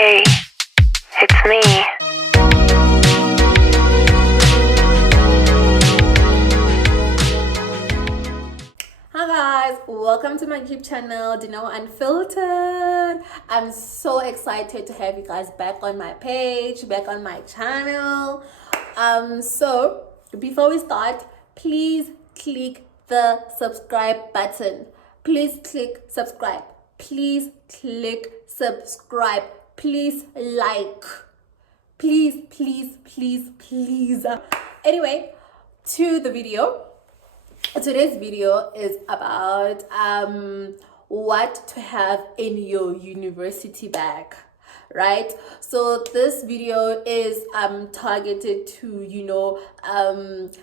Hey, it's me. Hi guys, welcome to my YouTube channel, Dinawa Unfiltered. I'm so excited to have you guys back on my page, back on my channel. So before we start, please click the subscribe button. Please click subscribe. Please click subscribe. Please like. Please. Anyway, to the video. Today's video is about what to have in your university bag, right? So this video is targeted to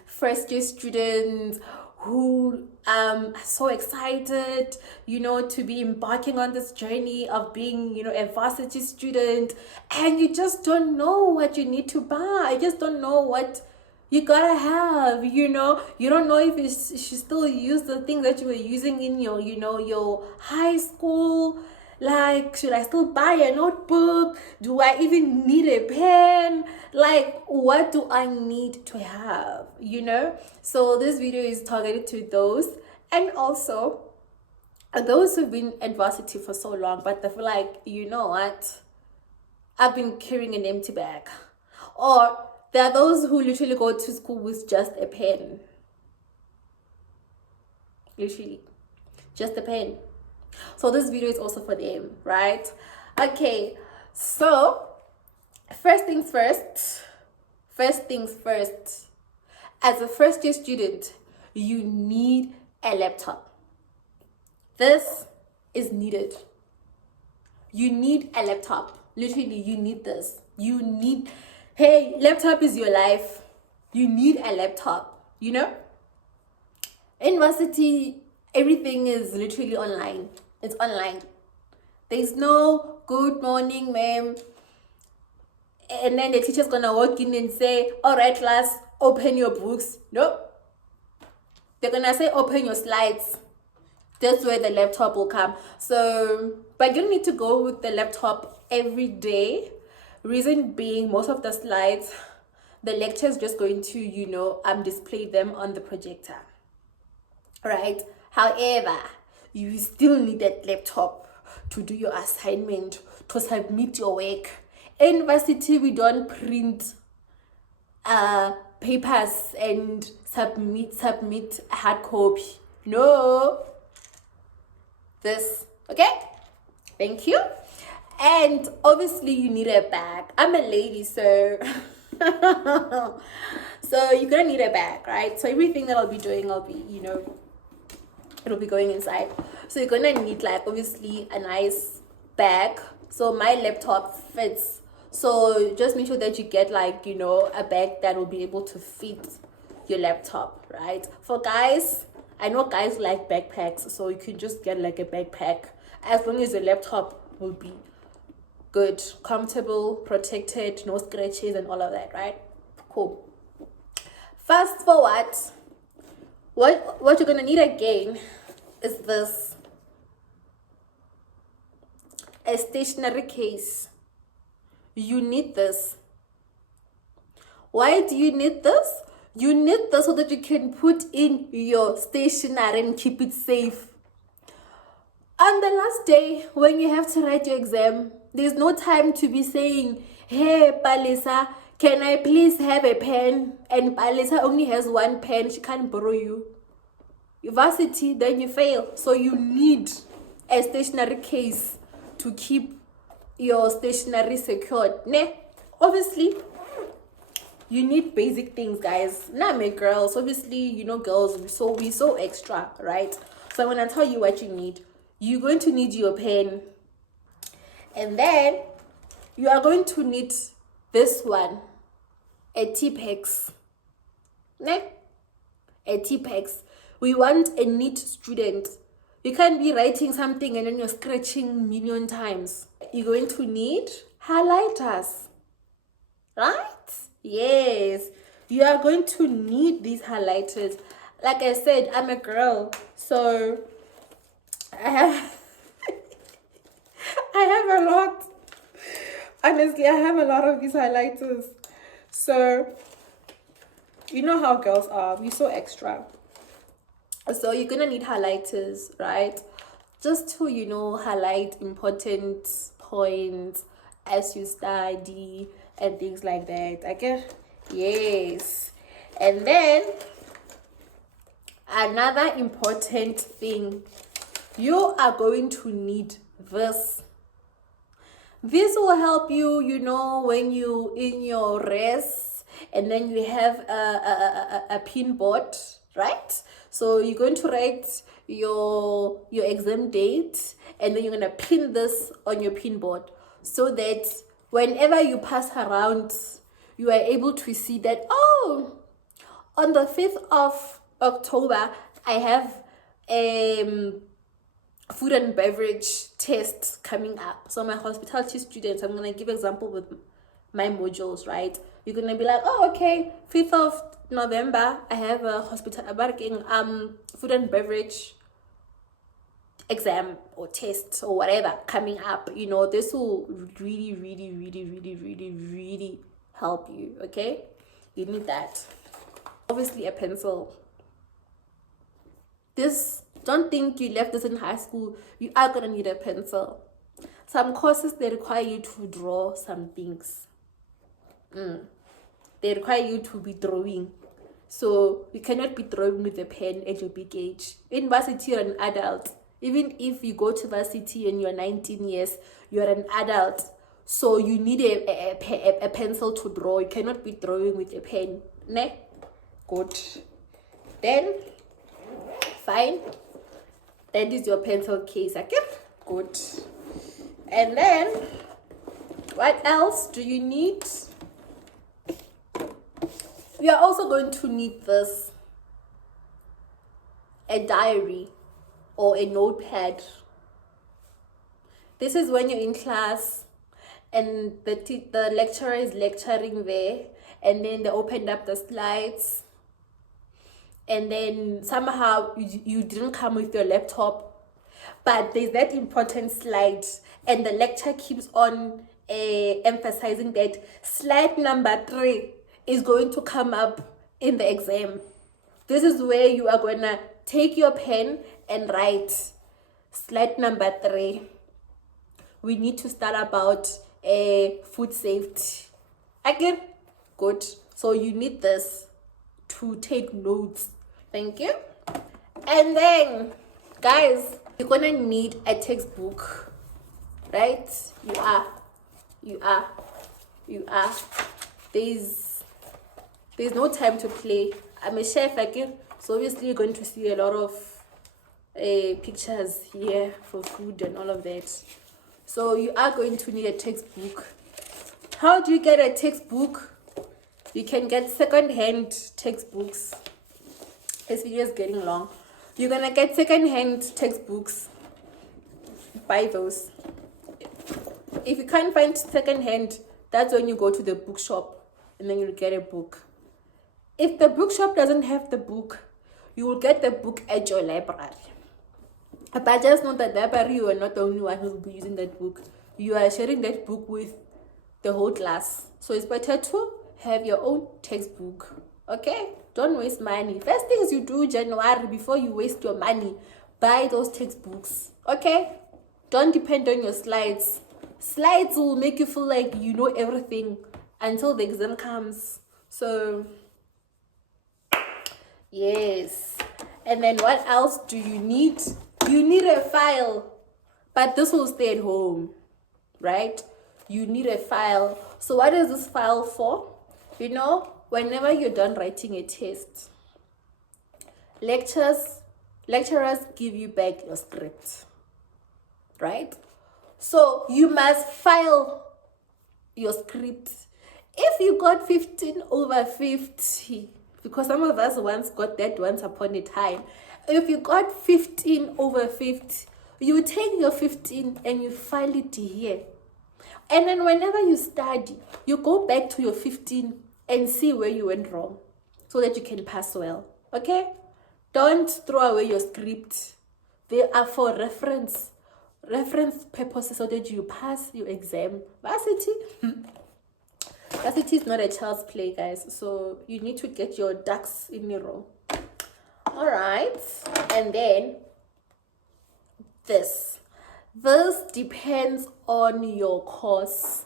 first year students who are so excited to be embarking on this journey of being a varsity student, and you just don't know what you need to buy. You just don't know what you gotta have, you don't know if you should still use the thing that you were using in your your high school. Like, should I still buy a notebook? Do I even need a pen? Like, what do I need to have, so this video is targeted to those, and also those who've been at varsity for so long but they feel like, you know what, I've been carrying an empty bag. Or there are those who literally go to school with just a pen. Literally, just a pen. So this video is also for them, right? Okay, so first things first. As a first year student, you need a laptop. This is needed. You need a laptop. Literally, you need this. Hey, laptop is your life. You need a laptop, In varsity, everything is literally online. It's online. There's no good morning, ma'am. And then the teacher's gonna walk in and say, all right, class, open your books. Nope. They're gonna say, open your slides. That's where the laptop will come. So, but you don't need to go with the laptop every day. Reason being, most of the slides, the lecturer is just going to, display them on the projector, right? However, you still need that laptop to do your assignment, to submit your work. In varsity, we don't print papers and submit a hard copy. No. This, okay? Thank you. And obviously you need a bag. I'm a lady, so so you're gonna need a bag, right? So everything that I'll be doing, it'll be going inside. So you're gonna need, like, obviously a nice bag. So my laptop fits. So just make sure that you get, like, a bag that will be able to fit your laptop, right? For guys, I know guys like backpacks, so you can just get like a backpack as long as your laptop will be good, comfortable, protected, no scratches and all of that, right? Cool. Fast forward, what you're gonna need again is this, a stationery case. You need this. Why do you need this? You need this so that you can put in your stationery and keep it safe. On the last day, when you have to write your exam, there's no time to be saying, hey, Palisa, can I please have a pen? And Palisa only has one pen, she can't borrow you. Varsity, then you fail. So you need a stationery case to keep your stationery secured. Obviously, you need basic things, guys. Not me, girls. Obviously, girls, we so extra, right? So I'm gonna tell you what you need. You're going to need your pen, and then you are going to need this one, a T-Pex. A T-Pex. We want a neat student. You can't be writing something and then you're scratching a million times. You're going to need highlighters, right? Yes, you are going to need these highlighters. Like I said, I'm a girl, so I have I have a lot Honestly, I have a lot of these highlighters. So, you know how girls are. We're so extra. So you're gonna need highlighters, right? Just to, highlight important points as you study and things like that. Okay? Yes. And then another important thing, you are going to need this. This will help you, when you in your race and then you have a pin board, right? So you're going to write your exam date and then you're going to pin this on your pin board so that whenever you pass around, you are able to see that, oh, on the 5th of October, I have food and beverage tests coming up. So my hospitality students, I'm going to give example with my modules, right? You're going to be like, oh, okay, 5th of November, I have a food and beverage exam or test or whatever coming up. This will really, really, really, really, really, really help you, okay? You need that. Obviously, a pencil. Don't think you left this in high school. You are gonna need a pencil. Some courses, they require you to draw some things. They require you to be drawing. So you cannot be drawing with a pen at your big age. In varsity, you're an adult. Even if you go to varsity and you're 19 years, you're an adult. So you need a pencil to draw. You cannot be drawing with a pen. Ne? Good. Then, fine. That is your pencil case, okay? Good. And then, what else do you need? You are also going to need this. A diary or a notepad. This is when you're in class and the lecturer is lecturing there, and then they opened up the slides, and then somehow you didn't come with your laptop, but there's that important slide, and the lecturer keeps on emphasizing that slide number 3 is going to come up in the exam. This is where you are going to take your pen and write slide number 3. We need to start about food safety. Again, good. So you need this to take notes. Thank you. And then, guys, you're gonna need a textbook, right? You are. There's no time to play. I'm a chef again, so obviously you're going to see a lot of pictures here for food and all of that. So you are going to need a textbook. How do you get a textbook? You can get second-hand textbooks. This video is getting long. You're gonna get second-hand textbooks. Buy those. If you can't find second-hand, that's when you go to the bookshop and then you'll get a book. If the bookshop doesn't have the book, you will get the book at your library. But just know that library, you are not the only one who will be using that book. You are sharing that book with the whole class. So it's better to have your own textbook. Okay? Don't waste money. First things you do January before you waste your money, buy those textbooks. Okay? Don't depend on your slides. Slides will make you feel like you know everything until the exam comes. So, yes. And then what else do you need? You need a file, but this will stay at home, right? You need a file. So what is this file for? Whenever you're done writing a test, lecturers give you back your script, right? So you must file your script. If you got 15 over 50, because some of us once got that once upon a time, if you got 15 over 50, you take your 15 and you file it here. And then whenever you study, you go back to your 15 and see where you went wrong so that you can pass well. Okay? Don't throw away your script. They are for reference, reference purposes so that you pass your exam. Varsity. Varsity is not a child's play, guys. So you need to get your ducks in a row. All right. And then this depends on your course.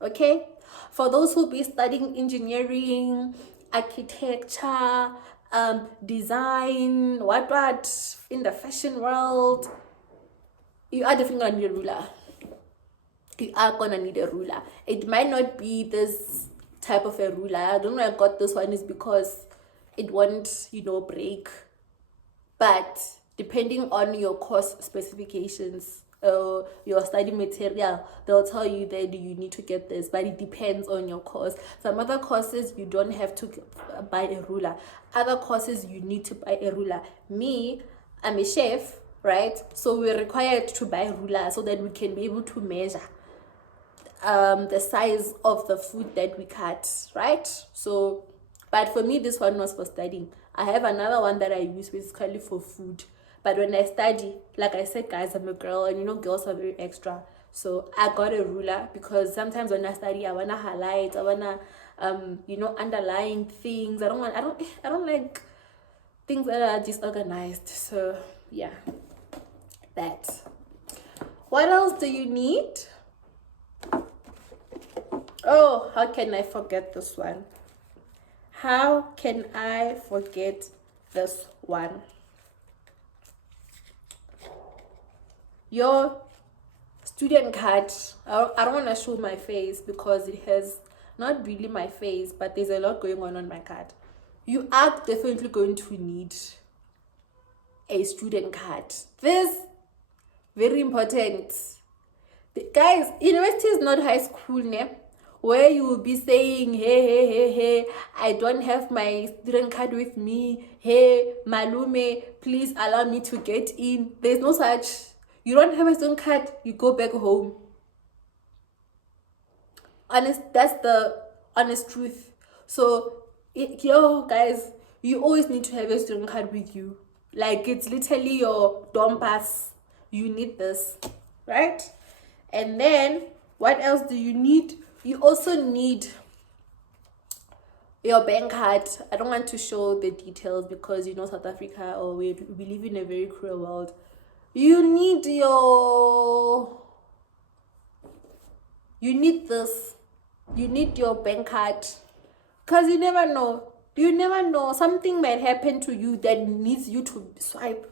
Okay, for those who be studying engineering, architecture, design, what in the fashion world, you are definitely gonna need a ruler. You are gonna need a ruler. It might not be this type of a ruler. I don't know. I got this one is because it won't, break. But depending on your course specifications, your study material, they'll tell you that you need to get this, but it depends on your course. Some other courses you don't have to buy a ruler. Other courses you need to buy a ruler. Me, I'm a chef, right? So we're required to buy a ruler so that we can be able to measure the size of the food that we cut, right? So, but for me, this one was for studying. I have another one that I use basically for food. But when I study, like I said, guys, I'm a girl, and girls are very extra. So I got a ruler because sometimes when I study, I wanna highlight, I wanna, underline things. I don't like things that are disorganized. So yeah, that. What else do you need? Oh, how can I forget this one? How can I forget this one? Your student card. I don't want to show my face because it has not really my face, but there's a lot going on my card. You are definitely going to need a student card. This very important. Guys, university is not high school, where you will be saying, hey, I don't have my student card with me. Hey, malume, please allow me to get in. There's no such. You don't have a student card, you go back home. That's the honest truth. So, guys, you always need to have a student card with you. Like, it's literally your dorm pass. You need this, right? And then, what else do you need? You also need your bank card. I don't want to show the details because South Africa, or we live in a very cruel world. You need this. You need your bank card. Because you never know. Something might happen to you that needs you to swipe.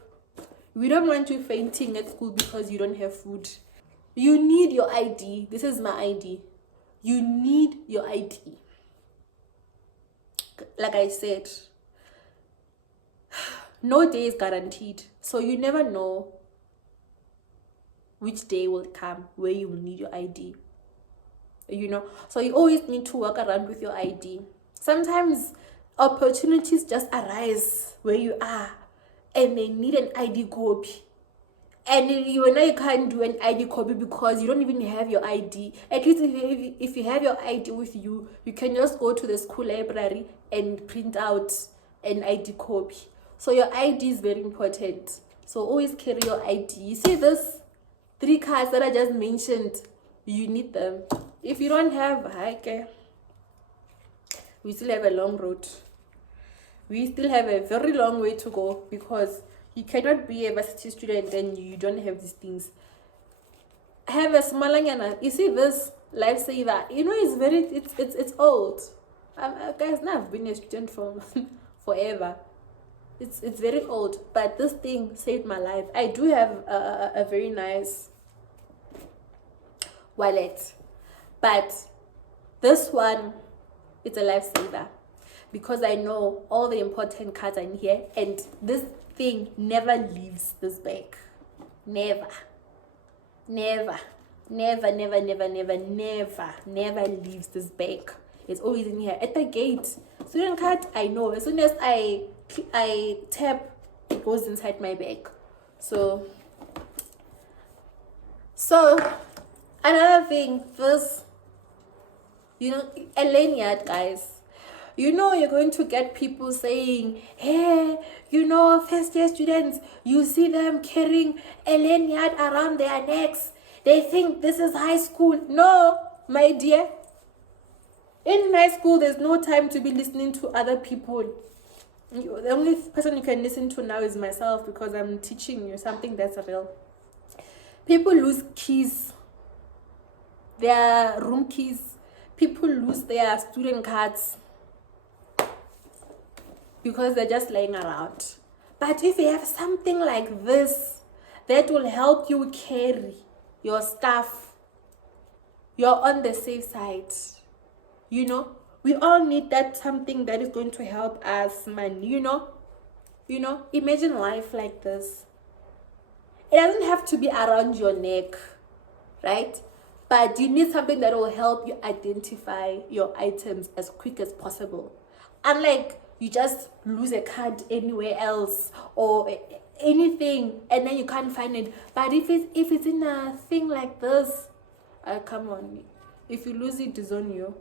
We don't want you fainting at school because you don't have food. You need your ID. This is my ID. You need your ID. Like I said, no day is guaranteed. So you never know which day will come where you will need your ID. So you always need to walk around with your ID. Sometimes opportunities just arise where you are and they need an ID copy. And you can't do an ID copy because you don't even have your ID. At least if you have your ID with you, you can just go to the school library and print out an ID copy. So your ID is very important. So always carry your ID. You see this 3 cards that I just mentioned, you need them. If you don't have, okay, we still have a long road. We still have a very long way to go because you cannot be a varsity student and you don't have these things. Have a smaller, you see this lifesaver, it's old. Guys, now I've been a student for forever. It's very old, but this thing saved my life. I do have a very nice wallet, but this one, it's a lifesaver because I know all the important cards are in here, and this thing never leaves this bag. Never leaves this bag. It's always in here at the gate. Student card, I know as soon as I tap, it goes inside my bag. So another thing, this a lanyard, guys. You know, you're going to get people saying, hey, you know, first year students, you see them carrying a lanyard around their necks. They think this is high school. No, my dear. In high school, there's no time to be listening to other people. The only person you can listen to now is myself, because I'm teaching you something that's real. People lose keys, their room keys. People lose their student cards because they're just laying around. But if you have something like this that will help you carry your stuff, you're on the safe side. You know, we all need that something that is going to help us, man. You know, imagine life like this. It doesn't have to be around your neck, right? But you need something that will help you identify your items as quick as possible. Unlike you just lose a card anywhere else or anything and then you can't find it. But if it's in a thing like this, come on, if you lose it, it's on you,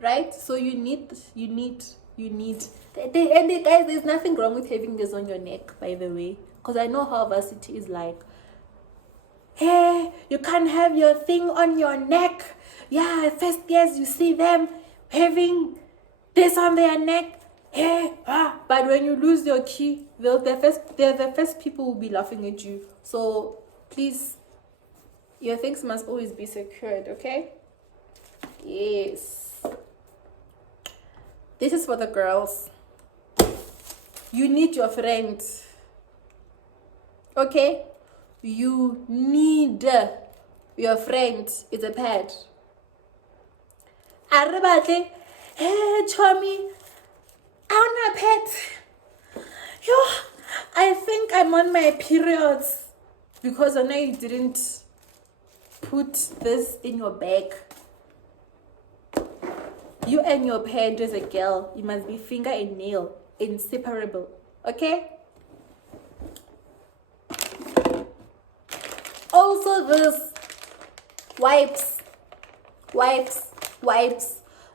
right? So you need. And guys, there's nothing wrong with having this on your neck, by the way, because I know how varsity is like. Hey, you can't have your thing on your neck. Yeah, first years you see them having this on their neck. Hey, but when you lose your key, they're the first people will be laughing at you. So please, your things must always be secured, okay? Yes. This is for the girls. You need your friend. Okay? You need your friend. It's a pet. Arrebate, hey, Chomi, I want a pet. Yo, I think I'm on my periods. Because I know you didn't put this in your bag. You and your pet as a girl, you must be finger and nail, inseparable. Okay? Also this, wipes.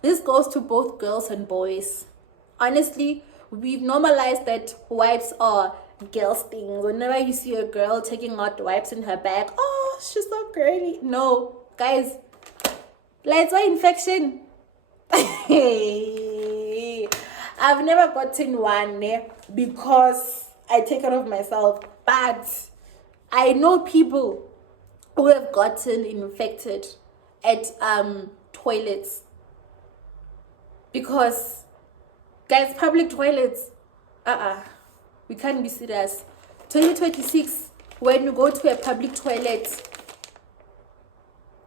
This goes to both girls and boys. Honestly, we've normalized that wipes are girls' things. Whenever you see a girl taking out wipes in her bag, oh, she's so girly. No, guys, let's say infection. I've never gotten one because I take care of myself, but I know people who have gotten infected at toilets, because guys, public toilets, we can't be serious. 2026, when you go to a public toilet,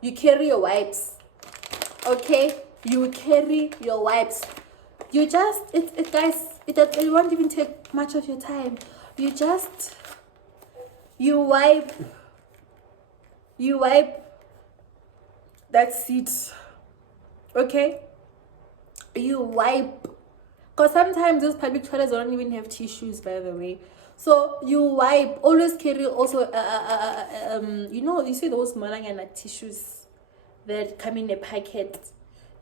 you carry your wipes, okay? You carry your wipes. You just, it won't even take much of your time. You wipe, that seat, okay? You wipe, because sometimes those public toilets don't even have tissues, by the way. So you wipe. Always carry also, you see those malangana tissues that come in a packet.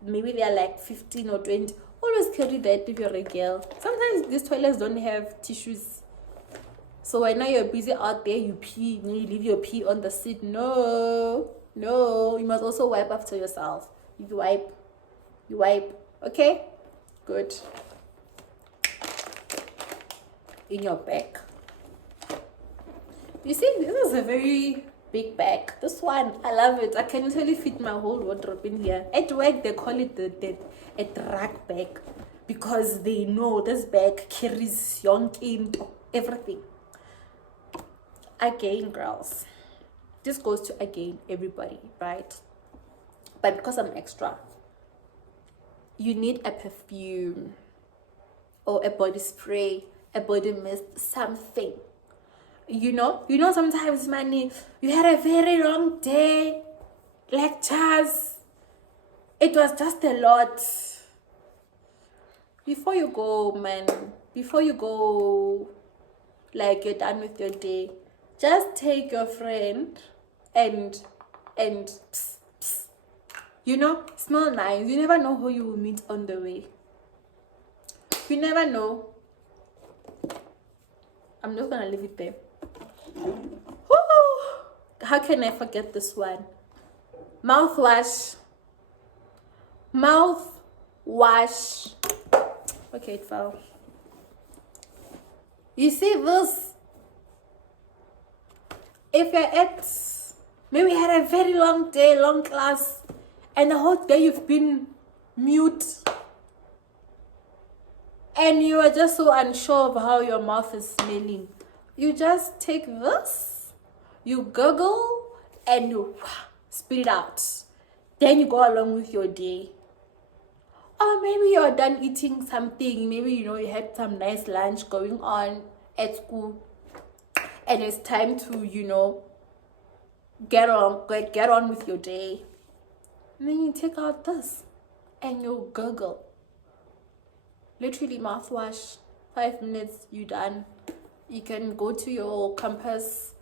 Maybe they are like 15 or 20. Always carry that if you're a girl. Sometimes these toilets don't have tissues. So when now you're busy out there, you pee, you leave your pee on the seat. No, you must also wipe after yourself. You wipe, okay? Good. In your bag. You see, this is a very big bag. This one, I love it. I can literally fit my whole wardrobe in here. At work, they call it a drag bag, because they know this bag carries young into everything. Again, girls, this goes to again everybody, right? But because I'm extra, you need a perfume or a body spray, a body mist, something. You know sometimes, money, you had a very long day, lectures, it was just a lot. Before you go, like you're done with your day, just take your friend and smell nice. You never know who you will meet on the way. You never know. I'm just gonna leave it there. Woo! How can I forget this one? Mouthwash. Mouthwash. Okay, it fell. You see this? If you're at, maybe you had a very long day, long class, and the whole day you've been mute, and you are just so unsure of how your mouth is smelling, you just take this, you gurgle, and you spit it out. Then you go along with your day. Or maybe you're done eating something. Maybe, you had some nice lunch going on at school. And it's time to, get on with your day. And then you take out this and you gurgle. Literally mouthwash. 5 minutes, you done. You can go to your campus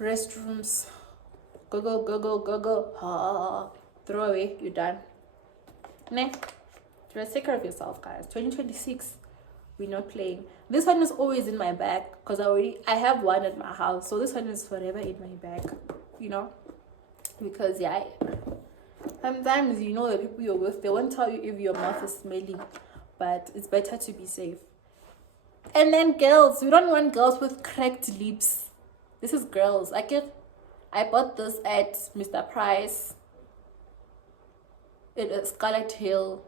restrooms. Gurgle. Throw away, you're done. Just take care of yourself, guys. 2026, we're not playing. This one is always in my bag because I have one at my house, so this one is forever in my bag, because sometimes the people you're with, they won't tell you if your mouth is smelling, but it's better to be safe. And then girls, we don't want girls with cracked lips. This is girls. I bought this at Mr. Price. It is Scarlet Hill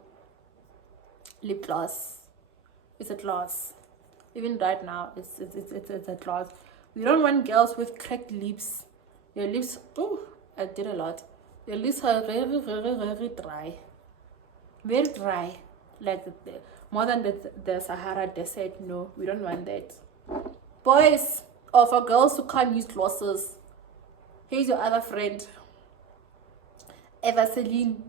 lip gloss. It's a gloss. Even right now, it's a gloss. We don't want girls with cracked lips. Your lips, I did a lot. Your lips are very, very, very dry. Very dry. Like more than the Sahara Desert. No, we don't want that. Boys, or for girls who can't use glosses, here's your other friend, Vaseline.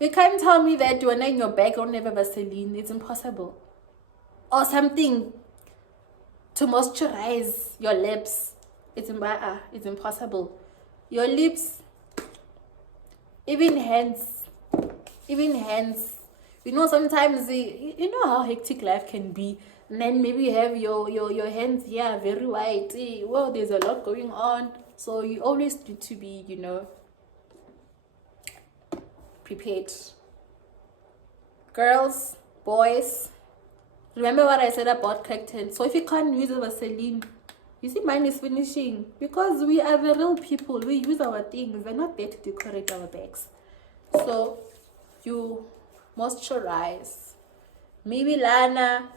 You can't tell me that when in your bag don't have a Vaseline. It's impossible. Or something to moisturize your lips. It's impossible. Your lips, even hands. Sometimes you know how hectic life can be. And then maybe you have your hands here very white. Well, there's a lot going on. So you always need to be, prepared. Girls, boys, remember what I said about cracked hands. So if you can't use a Vaseline, you see mine is finishing, because we are the real people. We use our things. We're not there to decorate our bags. So you moisturize. Maybe Lana,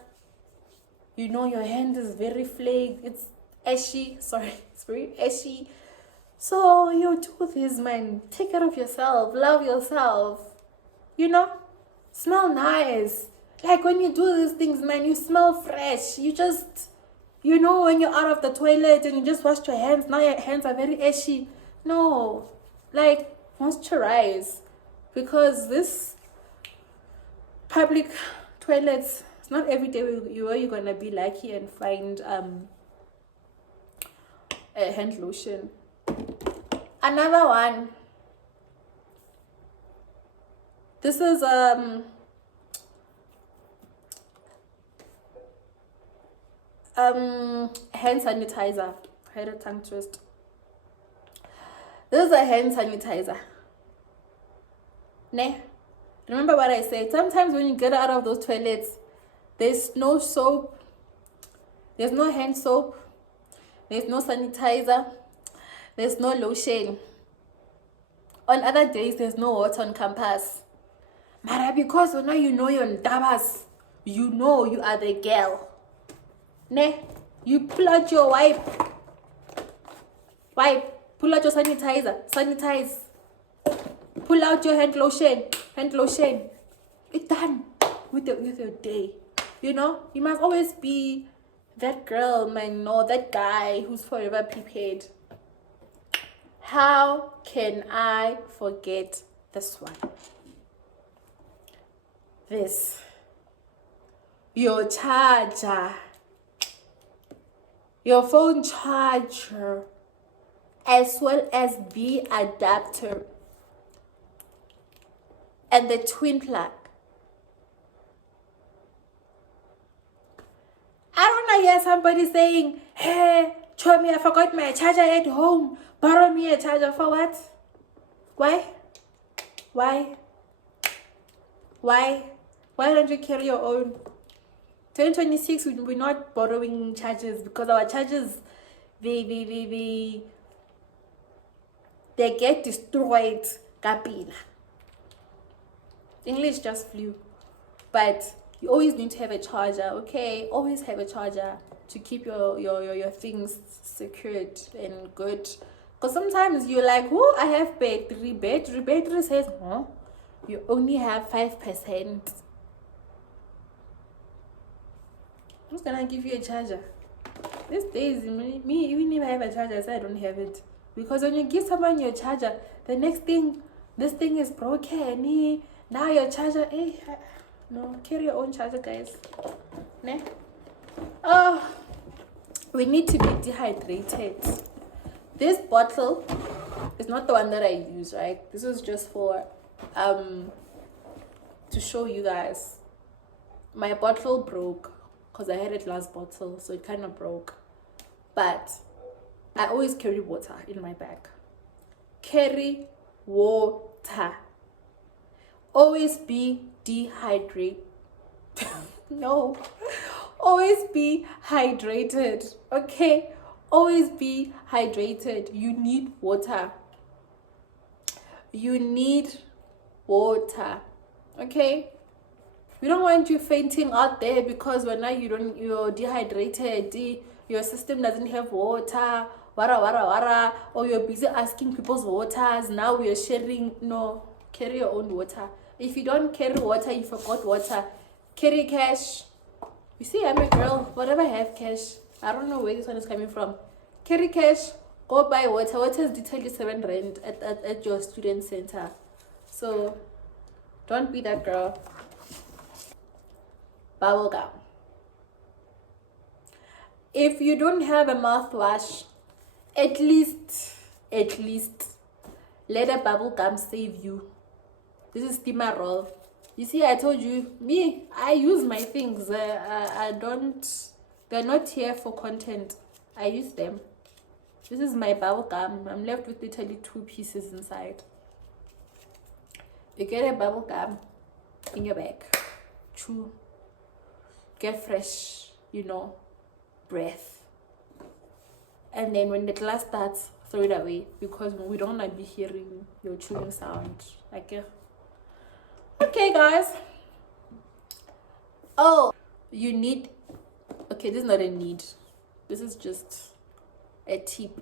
your hand is very flaked. It's ashy. Sorry, it's very ashy. So your tooth is, man, take care of yourself. Love yourself. Smell nice. Like when you do these things, man, you smell fresh. You just, when you're out of the toilet and you just washed your hands, now your hands are very ashy. No, like moisturize, because this public toilets, it's not every day you're gonna be lucky and find a hand lotion. Another one. This is hand sanitizer. I had a tongue twist. This is a hand sanitizer. Remember what I said? Sometimes when you get out of those toilets, there's no soap, there's no hand soap, there's no sanitizer, there's no lotion. On other days, there's no water on campus. Mara, because now you're in Dabas, you are the girl. You pull out your wipe, pull out your sanitizer, sanitize, pull out your hand lotion. It's done with your day. You must always be that girl, man, or that guy who's forever prepared. How can I forget this one? This. Your charger. Your phone charger. As well as the adapter. And the twin plug. I don't want to hear somebody saying, hey, Chomi, I forgot my charger at home. Borrow me a charger for what? Why? Why? Why? Why don't you carry your own? 2026, we're not borrowing chargers because our chargers, they get destroyed. Kapila. English just flew. But you always need to have a charger, okay? Always have a charger to keep your things secured and good. Because sometimes you're like, oh, I have battery. Battery says, huh? You only have 5%. Who's gonna give you a charger? These days, me, even if I have a charger, I say I don't have it. Because when you give someone your charger, the next thing, this thing is broken. Now your charger, no, carry your own charger, guys. Ne? Oh, we need to be dehydrated. This bottle is not the one that I use, right? This was just for, to show you guys. My bottle broke because I had a glass bottle, so it kind of broke. But I always carry water in my bag. Carry water. Always be dehydrated. No. Always be hydrated. Okay? Always be hydrated. You need water. You need water. Okay? We don't want you fainting out there because when now you're dehydrated, your system doesn't have water, or you're busy asking people's waters. Now we are sharing. No, carry your own water. If you don't carry water, you forgot water. Carry cash. You see, I'm a girl. Whatever I have cash. I don't know where this one is coming from. Carry cash. Go buy water. Water is literally 7 rand at your student center. So don't be that girl. Bubble gum. If you don't have a mouthwash, at least let a bubble gum save you. This is Timarol. You see, I told you, I use my things. I don't, they're not here for content. I use them. This is my bubble gum. I'm left with literally 2 pieces inside. You get a bubble gum in your bag. Chew. Get fresh, breath. And then when the class starts, throw it away because we don't want to be hearing your chewing sound. Okay, guys. Oh, you need. Okay, this is not a need. This is just a tip.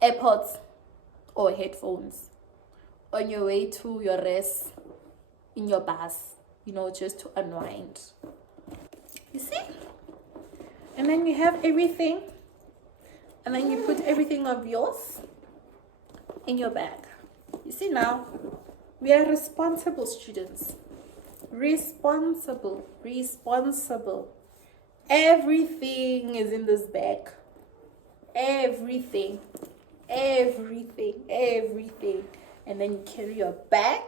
AirPods or headphones on your way to your rest in your bus. Just to unwind. You see? And then you have everything. And then you put everything of yours in your bag. You see now? We are responsible students. Responsible. Everything is in this bag. Everything. And then you carry your bag.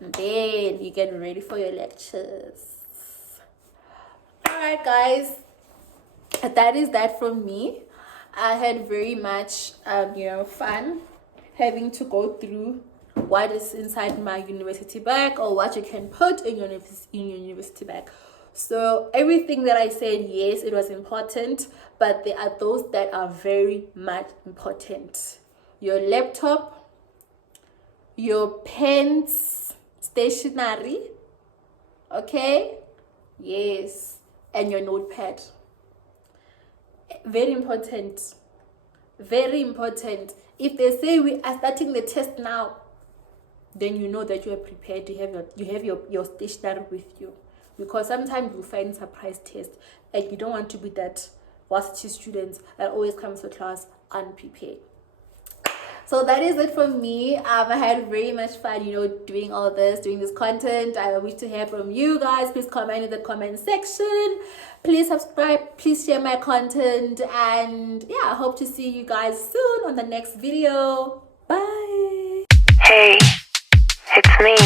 And then you get ready for your lectures. Alright, guys. That is that from me. I had very much fun having to go through what is inside my university bag or what you can put in your university bag. So everything that I said, yes, it was important, but there are those that are very much important. Your laptop, your pens, stationery, okay, yes, and your notepad. Very important. If they say we are starting the test now, then you know that you are prepared. You have your stationery with you, because sometimes you find surprise tests and you don't want to be that varsity student that always comes to class unprepared. So that is it from me. I had very much fun, doing all this, doing this content. I wish to hear from you guys. Please comment in the comment section. Please subscribe. Please share my content. And yeah, I hope to see you guys soon on the next video. Bye. Hey, it's me.